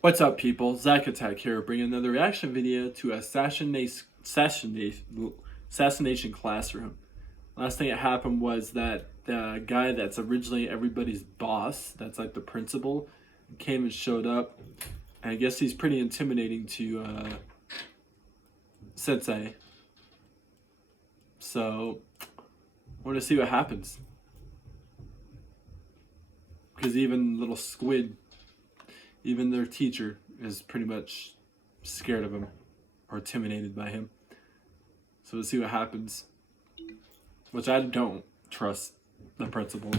What's up, people? Zack Attack here, bringing another reaction video to Assassination Classroom. Last thing that happened was that the guy that's originally everybody's boss, that's like the principal, came and showed up. And I guess he's pretty intimidating to Sensei. So, I want to see what happens. Because even little Squid, even their teacher, is pretty much scared of him or intimidated by him. So let's see what happens. Which I don't trust the principal.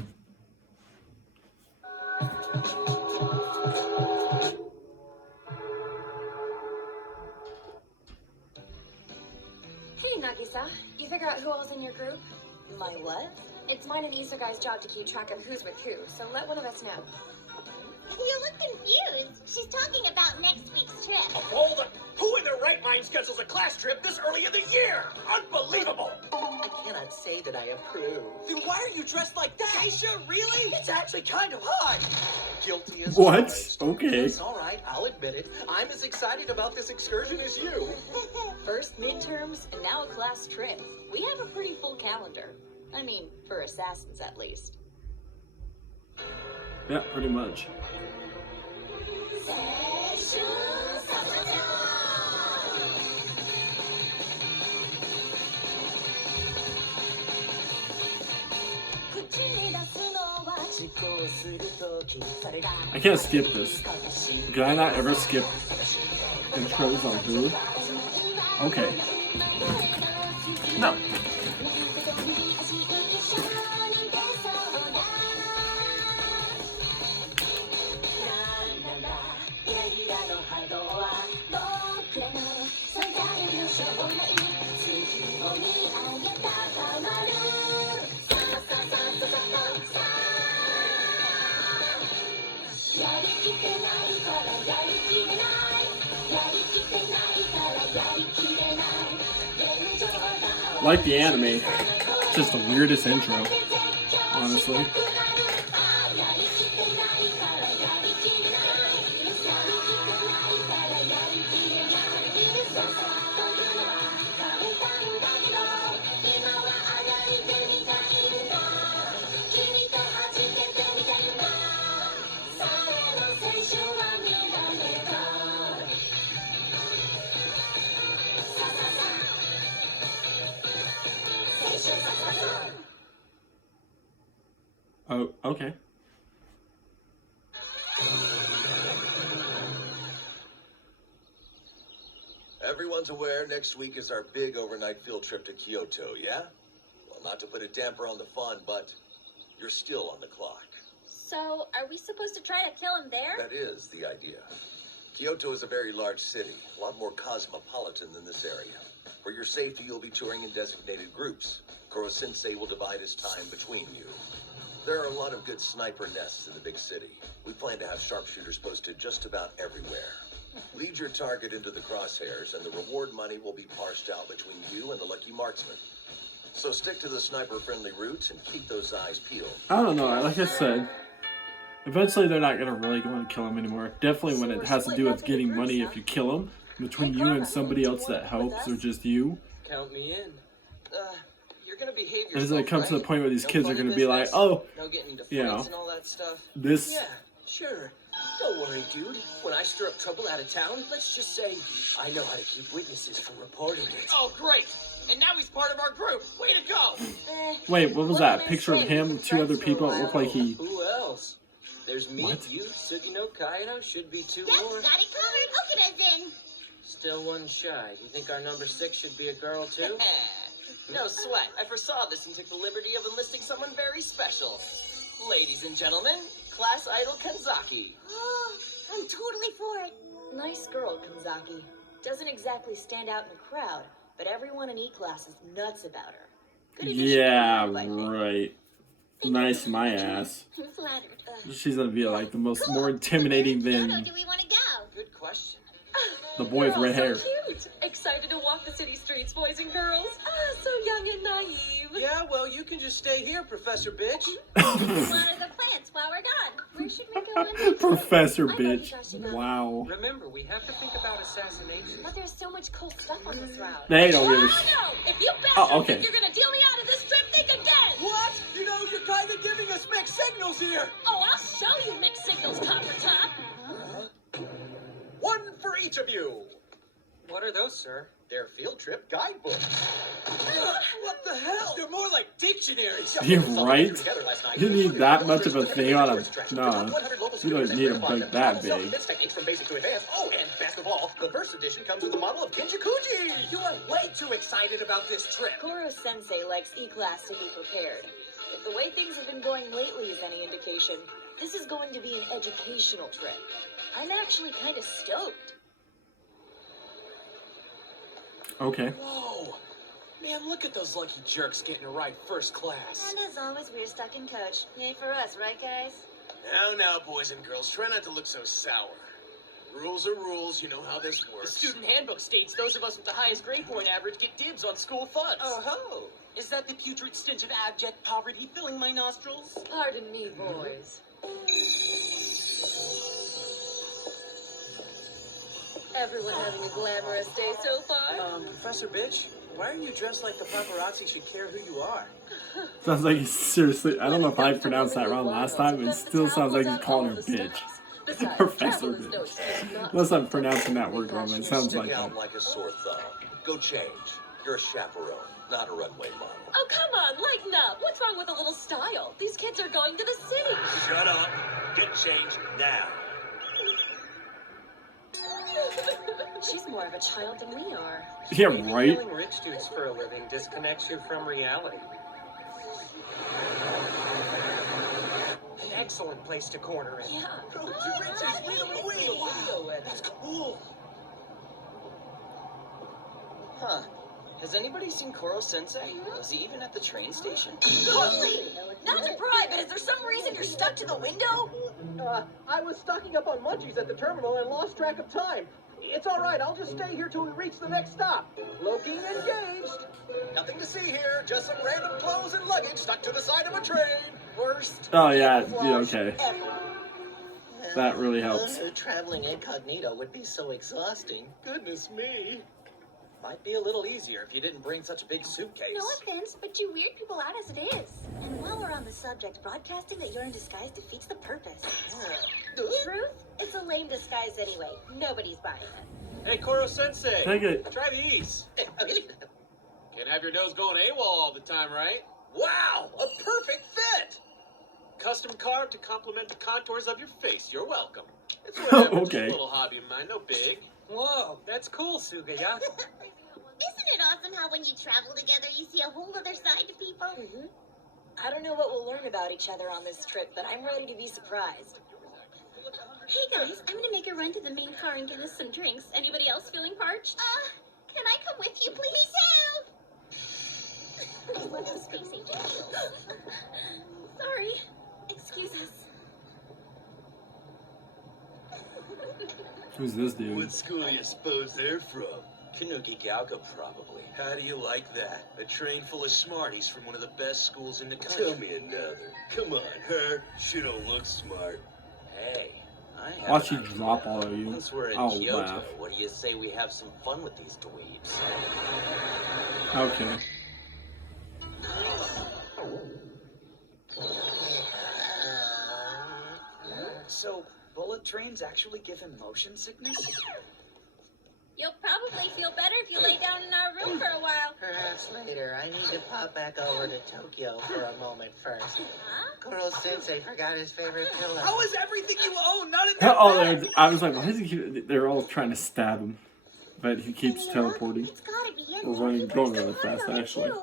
Hey, Nagisa. You figure out who all's in your group? My what? It's mine and Isagai's job to keep track of who's with who, so let one of us know. You look confused. She's talking about next week's trip. Hold it! Who in their right mind schedules a class trip this early in the year? Unbelievable! I cannot say that I approve. Then why are you dressed like that? Aisha, really? It's actually kind of hard. Guilty as What? charged. Okay. It's all right, I'll admit it. I'm as excited about this excursion as you. First midterms, and now a class trip. We have a pretty full calendar. I mean, for assassins at least. Yeah, pretty much. I can't skip this. Can I not ever skip intros on Who? Okay. No. Like the anime, it's just the weirdest intro, honestly. Oh, okay. Everyone's aware next week is our big overnight field trip to Kyoto, yeah? Well, not to put a damper on the fun, but you're still on the clock. So, are we supposed to try to kill him there? That is the idea. Kyoto is a very large city, a lot more cosmopolitan than this area. For your safety, you'll be touring in designated groups. Koro-sensei will divide his time between you. There are a lot of good sniper nests in the big city. We plan to have sharpshooters posted just about everywhere. Lead your target into the crosshairs, and the reward money will be parsed out between you and the lucky marksman. So stick to the sniper-friendly routes and keep those eyes peeled. I don't know, like I said, eventually they're not gonna really go and kill him anymore. Definitely when it has to do with getting money if you kill him. Between you and somebody else that helps, or just you. Count me in. You're gonna behave yourself, And it's gonna come to the point where these No kids are funny gonna be like, business, oh, no getting into you know, fights and all that stuff. this. Yeah, sure. Don't worry, dude. When I stir up trouble out of town, let's just say I know how to keep witnesses from reporting it. Oh, great! And now he's part of our group! Way to go! Wait, what was that? Picture of him, two other people? It looked like he. Who else? There's me, What? you, Sugino, Kaido, should be two Yes, more. got it covered. Okuda's in. Still one shy. You think our number 6 should be a girl too? No sweat. I foresaw this and took the liberty of enlisting someone very special. Ladies and gentlemen, class idol Kanzaki. Oh, I'm totally for it. Nice girl, Kanzaki. Doesn't exactly stand out in a crowd, but everyone in E-class is nuts about her. Good addition to Yeah, the group, I think. right. Nice, my ass. I'm flattered. She's gonna be like the most more intimidating Where in than Kyoto do we want to go? Good question. the boy with red hair. So cute. excited to walk the city streets, boys and girls. Ah, so young and naive. Yeah, well, you can just stay here, Professor Bitch. Water the plants while we're gone. Where should we go on next? Professor I thought you bitch. guys should know. Wow. Remember, we have to think about assassination. But there's so much cool stuff on this route. They don't give a Oh, sh- no! If you Oh, okay. think you're gonna deal me out of this trip, think again! What? You know, you're kind of giving us mixed signals here. Oh, I'll show you mixed signals, Copper Top. One for each of you. What are those, sir? Their field trip guidebooks. What the hell? They're more like dictionaries. You're right. You need that much of a thing on a... No. You don't need a big that big. Techniques from basic to advanced. Oh, and best of all, the first edition comes with a model of Kinjikuji. You are way too excited about this trip. Koro-sensei likes E-class to be prepared. If the way things have been going lately is any indication, this is going to be an educational trip. I'm actually kind of stoked. Okay. Whoa. Man, look at those lucky jerks getting to ride first class. And as always, we're stuck in coach. Yay for us, right, guys? Now, boys and girls, try not to look so sour. Rules are rules, you know how this The works. student handbook states those of us with the highest grade point average get dibs on school funds. Oh, is that the putrid stench of abject poverty filling my nostrils? Pardon me, boys. Everyone having a glamorous day so far? Professor Bitch, why are you dressed like the paparazzi should care who you are? Sounds like he's seriously... I don't know if I pronounced that wrong last time, but it still sounds like he's calling her bitch. Professor bitch. Unless I'm pronouncing that word wrong, it sounds Stick like that. out like a sore thumb. Go change. You're a chaperone, not a runway model. Oh, come on, lighten up. What's wrong with a little style? These kids are going to the city. Shut up. Get changed now. She's more of a child than we are. Yeah, Maybe right? killing rich dudes for a living disconnects you from reality. An excellent place to corner in. Yeah. That's cool. Huh. Has anybody seen Koro-sensei? Is he even at the train station? Not to pry, but is there some reason you're stuck to the window? I was stocking up on munchies at the terminal and lost track of time. It's all right. I'll just stay here till we reach the next stop. Loki engaged. Nothing to see here, just some random clothes and luggage stuck to the side of a train. Worst. Oh, yeah, okay. That really Who helps. knew traveling incognito would be so exhausting? Goodness me. Might be a little easier if you didn't bring such a big suitcase. No offense, but you weird people out as it is. And while we're on the subject, broadcasting that you're in disguise defeats the purpose. Truth? It's a lame disguise anyway. Nobody's buying it. Hey, Koro-sensei. Take it. Try these. Can't have your nose going AWOL all the time, right? Wow, a perfect fit. Custom carved to complement the contours of your face. You're welcome. It's whatever, just Okay. a little hobby of mine, no big. Whoa, that's cool, Sugaya. Isn't it awesome how when you travel together, you see a whole other side to people? I don't know what we'll learn about each other on this trip, but I'm ready to be surprised. Hey guys, I'm gonna make a run to the main car and get us some drinks. Anybody else feeling parched? Can I come with you, please? I love those space agent feels. Sorry. Excuse us. Who's this dude? What school do you suppose they're from? Kanuki Gyalka, probably. How do you like that? A train full of smarties from one of the best schools in the country. Tell me another. Come on, her. She don't look smart. Hey, I have Watch an you idea. drop all of you. Once we're in I'll Kyoto, laugh. what do you say we have some fun with these dweebs? Okay. So, bullet trains actually give him motion sickness? You'll probably feel better if you lay down in our room for a while. Perhaps later. I need to pop back over to Tokyo for a moment first. Koro-sensei forgot his favorite pillow. How is everything you own not in that Oh, bag? I was like, why does he keep... They're all trying to stab him. But he keeps teleporting. It's gotta be in Or there. running, You going pressed really the button fast, on it, actually. too.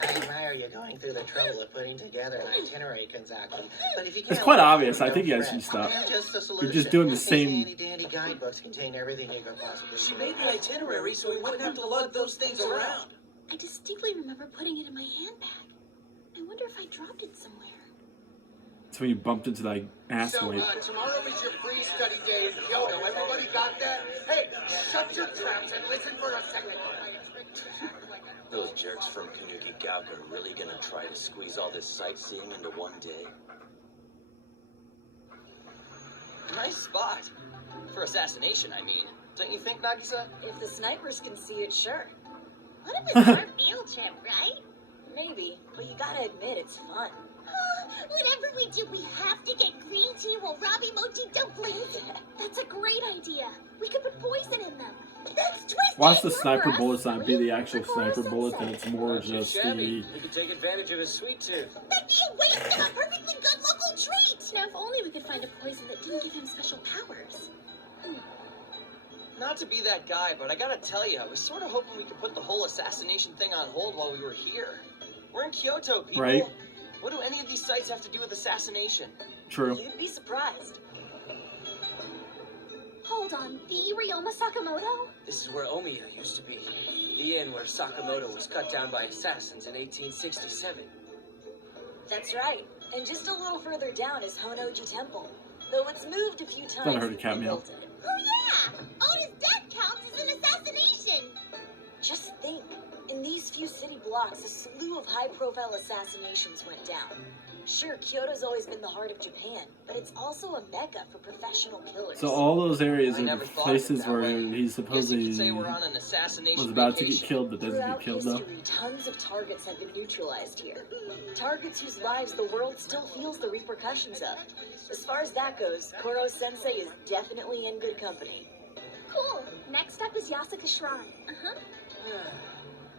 I admire you going through the trouble of putting together an itinerary, Kanzaki. But if you It's can't quite afford obvious. it, I think you don't guys should fret. stop. I have just the You're just solution. doing the These same... handy-dandy guidebooks contain everything you could possibly She need. made the itinerary so we wouldn't have to lug those things around. I distinctly remember putting it in my handbag. I wonder if I dropped it somewhere. That's when you bumped into that ass wipe. Tomorrow is your free study day in Kyoto. Everybody got that? Hey, shut your traps and listen for a second. Those jerks from Kanuki Gauka are really gonna try to squeeze all this sightseeing into one day? Nice spot. For assassination, I mean. Don't you think, Nagisa? If the snipers can see it, sure. What a bizarre field trip, right? Maybe, but you gotta admit it's fun. Whatever we do, we have to get green tea while robbing mochi dumplings. That's a great idea. We could put poison in them. That's twisted. Watch the sniper bullets not be the actual sniper bullet, and it's more just the... You could take advantage of his sweet tooth. That'd be a waste of a perfectly good local treat. Now, if only we could find a poison that didn't give him special powers. Not to be that guy, but I gotta tell you, I was sort of hoping we could put the whole assassination thing on hold while we were here. We're in Kyoto, people. Right. What do any of these sites have to do with assassination? True. You'd be surprised. Hold on, the Ryoma Sakamoto? This is where Omiya used to be. The inn where Sakamoto was cut down by assassins in 1867. That's right. And just a little further down is Honoji Temple. Though it's moved a few times Thought I heard a since cat they meow. built it. Oh yeah! Oda's death counts as an assassination! Just think, in these few city blocks, a slew of high-profile assassinations went down. Sure, Kyoto's always been the heart of Japan, but it's also a mecca for professional killers. So all those areas I are never the thought of places it that where way. he Guess you supposedly could say we're on an assassination was about to get vacation. killed, but doesn't Throughout get killed though. history, tons of targets have been neutralized here. Targets whose lives the world still feels the repercussions of. As far as that goes, Koro-sensei is definitely in good company. Cool. Next up is Yasuka Shrine.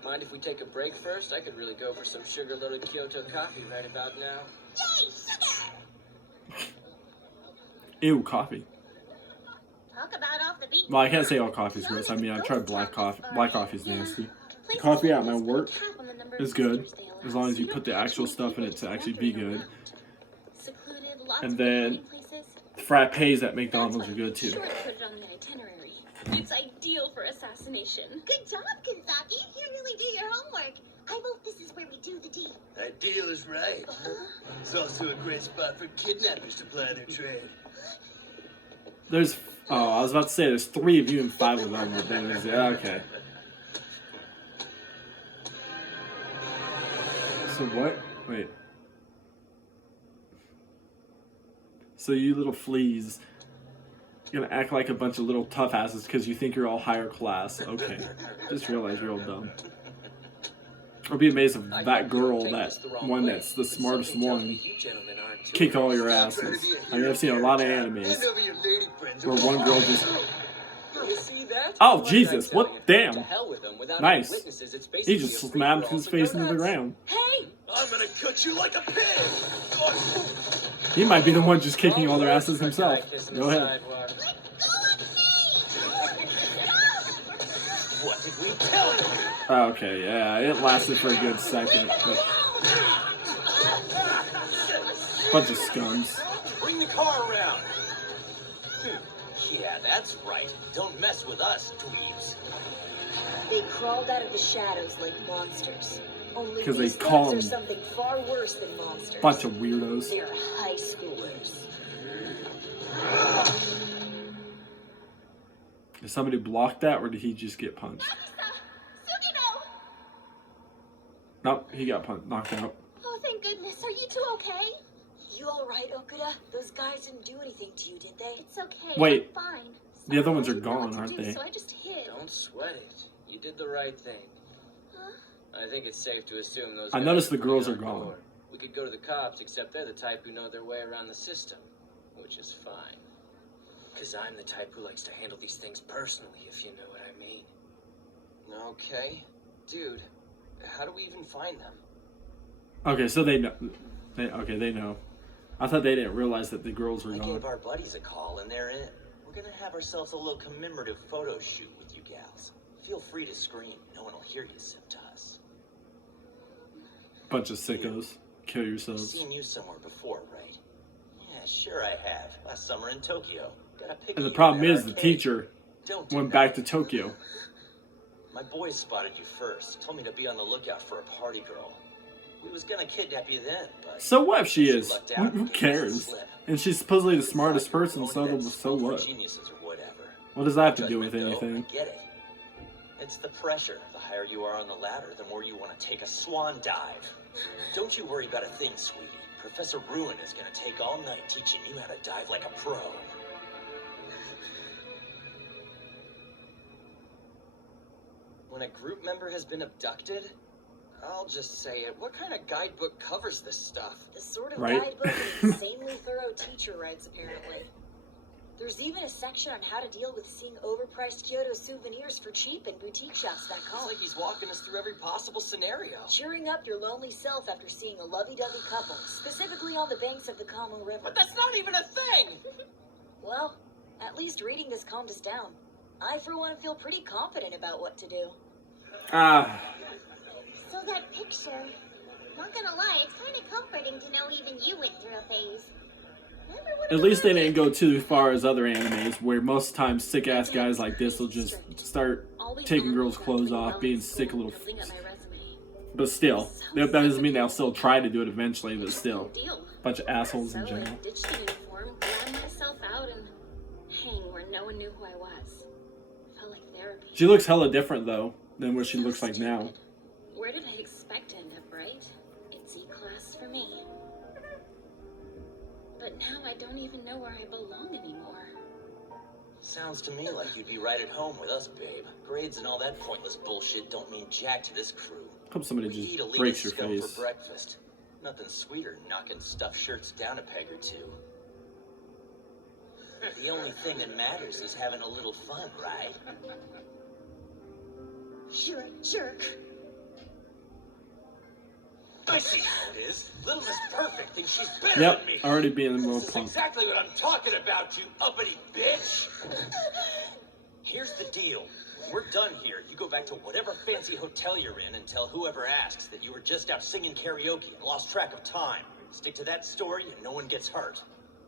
Mind if we take a break first? I could really go for some sugar-loaded Kyoto coffee right about now. Yay, sugar! Ew, coffee. Talk about off the beat. Well, I can't say all coffee's gross. I mean, I've tried black coffee. Black coffee's nasty. Coffee at my work is good, as long as you put the actual stuff in it to actually be good. And then frappes at McDonald's are good too. Sure to put it on the itinerary. It's ideal for assassination. Good job, Kanzaki. You really do your homework. I vote this is where we do the deed. That deal is right. It's also a great spot for kidnappers to ply their trade. There's, oh, I was about to say there's 3 of you and 5 of them, but then there's, okay. So what? Wait. So you little fleas, you're gonna act like a bunch of little tough asses because you think you're all higher class. Okay. Just realize you're all dumb. I'll be amazed if that girl, that one that's the smartest one, kicked all your asses. I mean, I've seen a lot of animes where one girl just... Oh, Jesus, what? Damn. Nice. He just slammed his face into the ground. Hey! I'm gonna cut you like a pig! He might be the one just kicking all their asses himself. Go ahead. What did we tell you? Okay, yeah, it lasted for a good second. But... Bunch of scums. Bring the car around. Yeah, that's right. Don't mess with us, dweebs. They crawled out of the shadows like monsters. Only 'Cause they these call guys are them something far worse than monsters. Bunch of weirdos. They're high schoolers. Did somebody block that, or did he just get punched? Sugino! Nope, he got knocked out. Oh, thank goodness. Are you two okay? You alright, Okuda? Those guys didn't do anything to you, did they? It's okay. Wait. I'm fine. The other ones are I didn't know gone, what to aren't do, they? So I just hid. Don't sweat it. You did the right thing. Huh? I think it's safe to assume those I guys noticed the putting girls on are gone. board. We could go to the cops, except they're the type who know their way around the system, which is fine. Because I'm the type who likes to handle these things personally, if you know what I mean. Okay. Dude, how do we even find them? Okay, so they know. They know. I thought they didn't realize that the girls were I gone. gave our buddies a call and they're in. We're gonna have ourselves a little commemorative photo shoot with you gals. Feel free to scream. No one will hear you except us. Bunch of sickos. Kill I've yourselves. seen you somewhere before, right? Yeah, sure I have. Last summer in Tokyo. Got a picture And the of problem you at is the arcade. teacher Don't do went that. back to Tokyo. My boys spotted you first. Told me to be on the lookout for a party girl. We was gonna kidnap you then, but So what if she you is? lucked out Who and gave us a cares? slip. And she's supposedly the Besides, smartest person, going so vets, so both were what? geniuses or whatever. What does that have to do Judgment, with though, anything? I get it. It's the pressure. The higher you are on the ladder, the more you want to take a swan dive. Don't you worry about a thing, sweetie. Professor Ruin is gonna take all night teaching you how to dive like a pro. When a group member has been abducted, I'll just say it. What kind of guidebook covers this stuff? The sort of Right. guidebook an insanely thorough teacher writes, apparently. There's even a section on how to deal with seeing overpriced Kyoto souvenirs for cheap in boutique shops back It's home. like he's walking us through every possible scenario. Cheering up your lonely self after seeing a lovey-dovey couple, specifically on the banks of the Como River. But that's not even a thing! Well, at least reading this calmed us down. I, for one, feel pretty confident about what to do. Ah, So that picture, not gonna lie, it's kind of comforting to know even you went through a phase. Never would've at least they didn't imagined. go too far as other animes, where most times sick ass guys like this will just start taking girls' clothes off, being sick little. But still, that doesn't mean they'll still try to do it eventually. But still, bunch of assholes in So I general. ditched the uniform, glad myself out, and hang where no one knew who I was. Felt like therapy. She looks hella different though than what she looks like now. Where did I expect to end up, right? It's E-class for me. But now I don't even know where I belong anymore. Sounds to me like you'd be right at home with us, babe. Grades and all that pointless bullshit don't mean jack to this crew. Hope somebody We just eat elitist breaks your scum face. for breakfast. Nothing sweeter than knocking stuffed shirts down a peg or two. The only thing that matters is having a little fun, right? Sure, sure. I see how it is. Little Miss Perfect thinks she's better Yep, than me. already being a little This is punk. exactly what I'm talking about, you uppity bitch. Here's the deal. When we're done here, you go back to whatever fancy hotel you're in and tell whoever asks that you were just out singing karaoke and lost track of time. Stick to that story and no one gets hurt.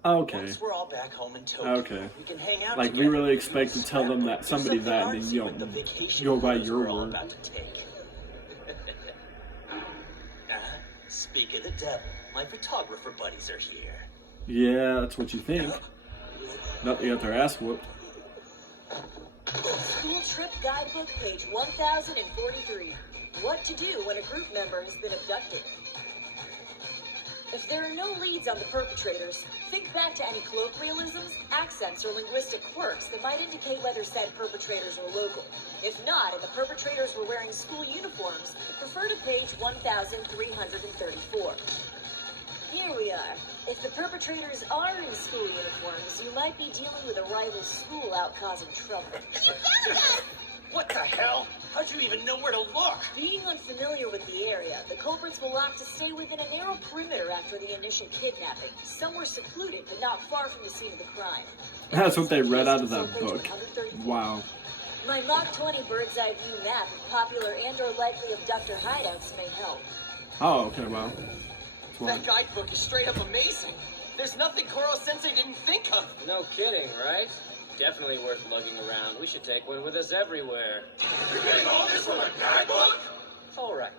Okay. Once we're all back home in Tokyo, Okay. we can hang out Like, we together, really do expect a to tell them scrapbook, that somebody do that, something and then artsy you with the know, vacation go by cruise your we're all word. about to take. Speak of the devil, my photographer buddies are here. Yeah, that's what you think. Not they got their ass whooped. School Trip Guidebook, page 1043. What to do when a group member has been abducted. If there are no leads on the perpetrators, think back to any colloquialisms, accents, or linguistic quirks that might indicate whether said perpetrators were local. If not, and the perpetrators were wearing school uniforms, refer to page 1334. Here we are. If the perpetrators are in school uniforms, you might be dealing with a rival school out causing trouble. What the hell? How'd you even know where to look? Being unfamiliar with the area, the culprits will opt to stay within a narrow perimeter after the initial kidnapping, somewhere secluded but not far from the scene of the crime. That's what they read out of that book. Wow. My Mach 20 bird's eye view map of popular and or likely abductor hideouts may help. Oh, okay, wow. That guidebook is straight up amazing. There's nothing Koro-sensei didn't think of. No kidding, right? Definitely worth lugging around. We should take one with us everywhere. You're getting all this from a guidebook? All right.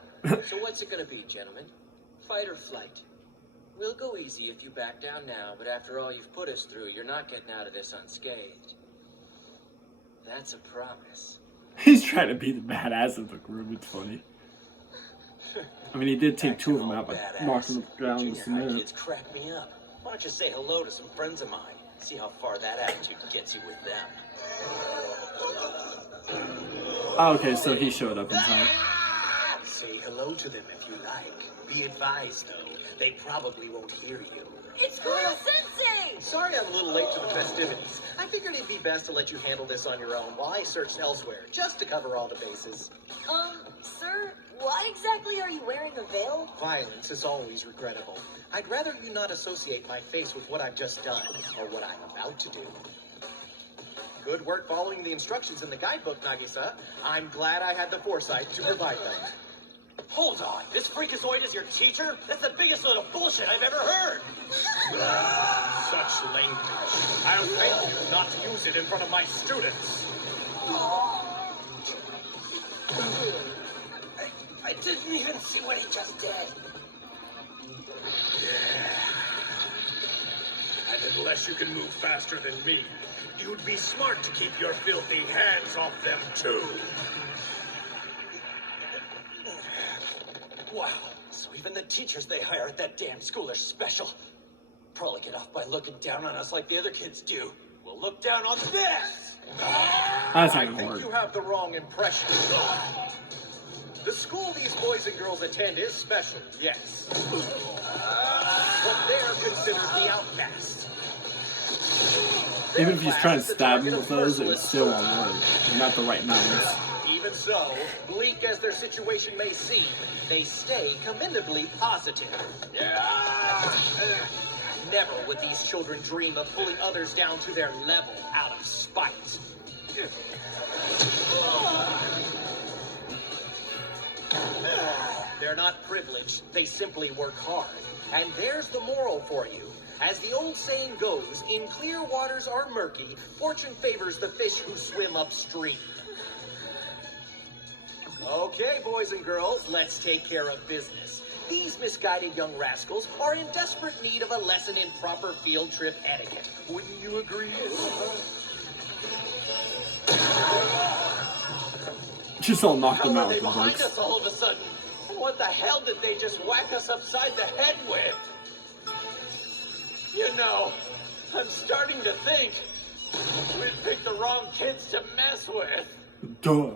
So what's it gonna be, gentlemen? Fight or flight? We'll go easy if you back down now, but after all you've put us through, you're not getting out of this unscathed. That's a promise. He's trying to be the badass of the group. It's funny. I mean, he did take two of them out by marking the ground with Junior high cement. kids crack me up. Why don't you say hello to some friends of mine? See how far that attitude gets you with them. Oh, okay, so he showed up in time. Say hello to them if you like. Be advised, though, they probably won't hear you. It's Koro-sensei! Sorry I'm a little late to the festivities. I figured it'd be best to let you handle this on your own while I searched elsewhere, just to cover all the bases. Sir, why exactly are you wearing a veil? Violence is always regrettable. I'd rather you not associate my face with what I've just done, or what I'm about to do. Good work following the instructions in the guidebook, Nagisa. I'm glad I had the foresight to provide them. Hold on, this freakazoid is your teacher? That's the biggest load of bullshit I've ever heard! Such language. I'll thank you not to use it in front of my students. I didn't even see what he just did. And unless you can move faster than me, you'd be smart to keep your filthy hands off them too. Wow, so even the teachers they hire at that damn school are special. Probably get off by looking down on us like the other kids do. We'll look down on this! That's I not think hard. you have the wrong impression. The school these boys and girls attend is special, yes. But they're considered the outcasts. Even if he's trying to stab him with those, it would still won't work. They're not the right numbers. Even so, bleak as their situation may seem, they stay commendably positive. Never would these children dream of pulling others down to their level out of spite. They're not privileged, they simply work hard. And there's the moral for you. As the old saying goes, in clear waters are murky, fortune favors the fish who swim upstream. Okay, boys and girls, let's take care of business. These misguided young rascals are in desperate need of a lesson in proper field trip etiquette. Wouldn't you agree? Just all knock How them are out they with the behind books. us all of a sudden? What the hell did they just whack us upside the head with? You know, I'm starting to think we picked the wrong kids to mess with. Duh.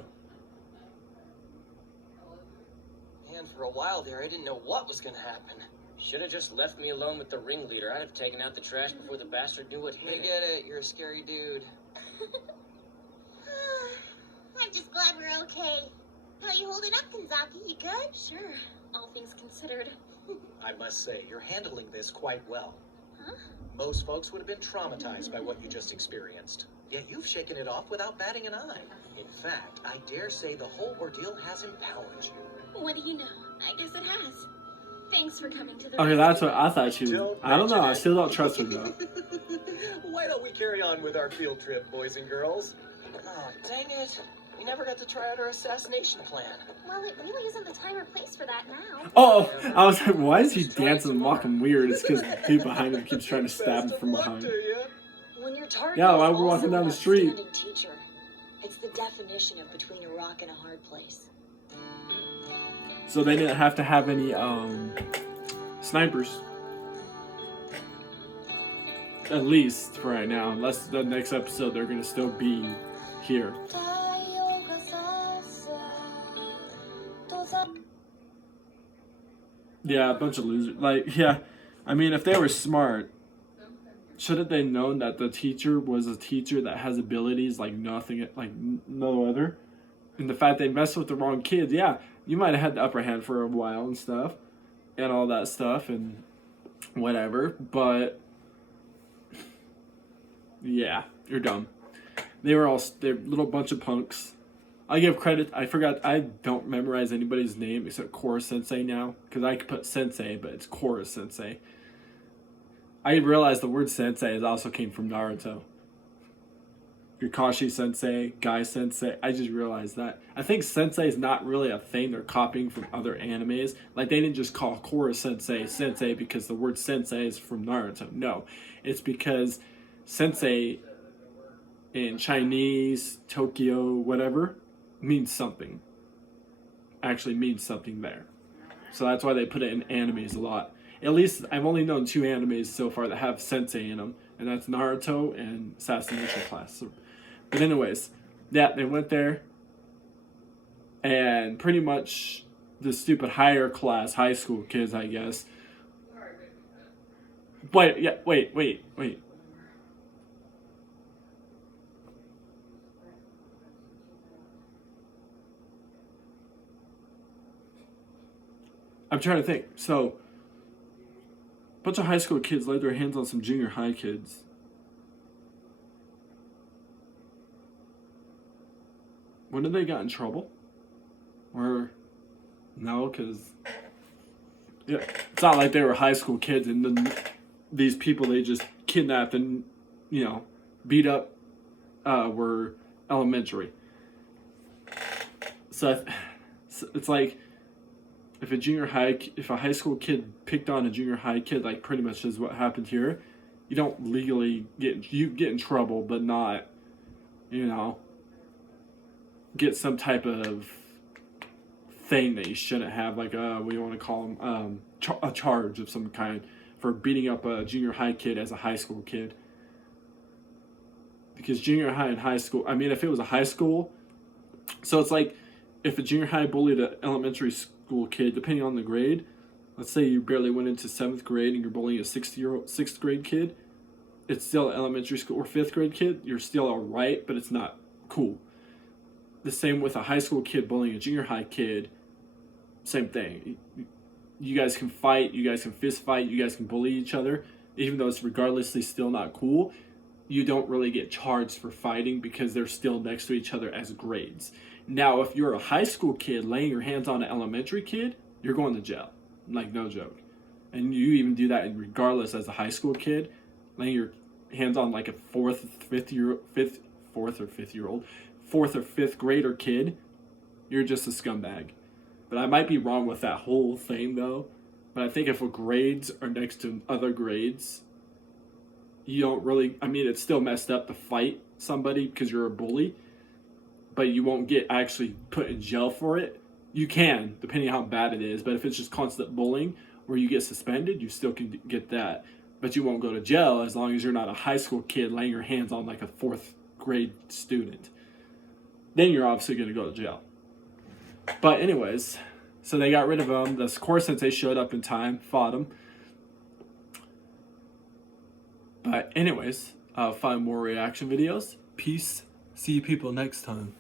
Man, for a while there, I didn't know what was gonna happen. Should have just left me alone with the ringleader. I'd have taken out the trash before the bastard knew what I hit him. get it, you're a scary dude. I'm just glad we're okay. How you holding up, Kanzaki? You good? Sure, all things considered. I must say, you're handling this quite well. Huh? Most folks would have been traumatized by what you just experienced. Yet you've shaken it off without batting an eye. In fact, I dare say the whole ordeal has empowered you. What do you know? I guess it has. Thanks for coming to the Okay, rescue. that's what I thought she was. I don't know. I still don't trust her though. Why don't we carry on with our field trip, boys and girls? Oh, dang it. We never got to try out our assassination plan. Well, it really isn't the time or place for that now. Oh, I was like, why is he dancing and walking weird? It's because the dude behind him keeps trying to stab him from behind. When your target Yeah, is while we're also walking down an the street. outstanding teacher, it's the definition of between a rock and a hard place. So they didn't have to have any snipers. At least for right now. Unless the next episode they're gonna still be here. Yeah, a bunch of losers. Like, yeah, I mean, if they were smart, shouldn't they known that the teacher was a teacher that has abilities like nothing, like no other? And the fact they messed with the wrong kids, yeah, you might have had the upper hand for a while and stuff, and all that stuff and whatever. But yeah, you're dumb. They're little bunch of punks. I give credit. I forgot. I don't memorize anybody's name except Korra Sensei now, because I could put Sensei, but it's Korra Sensei. I realized the word Sensei also came from Naruto. Kakashi Sensei, Guy Sensei. I just realized that. I think Sensei is not really a thing they're copying from other animes. Like, they didn't just call Korra Sensei Sensei because the word Sensei is from Naruto. No, it's because Sensei in Chinese, Tokyo, whatever, means something. Actually means something there. So that's why they put it in animes a lot. At least I've only known 2 animes so far that have Sensei in them, and that's Naruto and Assassination Class. So, but anyways, yeah, they went there, and pretty much the stupid higher class high school kids, I guess. Wait. I'm trying to think. So, a bunch of high school kids laid their hands on some junior high kids. When did they got in trouble? Or no, because yeah, it's not like they were high school kids and then these people they just kidnapped and beat up were elementary. So it's like if a high school kid picked on a junior high kid, like pretty much is what happened here, you don't legally get in trouble, but not, you know, get some type of thing that you shouldn't have, like we want to call them a charge of some kind for beating up a junior high kid as a high school kid. Because junior high and high school, I mean, if it was a high school, so it's like if a junior high bullied an elementary school kid, depending on the grade, let's say you barely went into 7th grade and you're bullying a 6th grade kid, it's still an elementary school or 5th grade kid, you're still alright, but it's not cool. The same with a high school kid bullying a junior high kid, same thing. You guys can fight, you guys can fist fight, you guys can bully each other, even though it's regardlessly still not cool. You don't really get charged for fighting because they're still next to each other as grades. Now, if you're a high school kid laying your hands on an elementary kid, you're going to jail. Like, no joke. And you even do that regardless as a high school kid, laying your hands on like a 4th or 5th grader kid, you're just a scumbag. But I might be wrong with that whole thing though. But I think if grades are next to other grades, you don't really, I mean, it's still messed up to fight somebody because you're a bully, but you won't get actually put in jail for it. You can, depending on how bad it is, but if it's just constant bullying where you get suspended, you still can get that. But you won't go to jail as long as you're not a high school kid laying your hands on like a 4th grade student. Then you're obviously going to go to jail. But anyways, so they got rid of him. The core sensei showed up in time, fought him. But anyways, I'll find more reaction videos. Peace. See you people next time.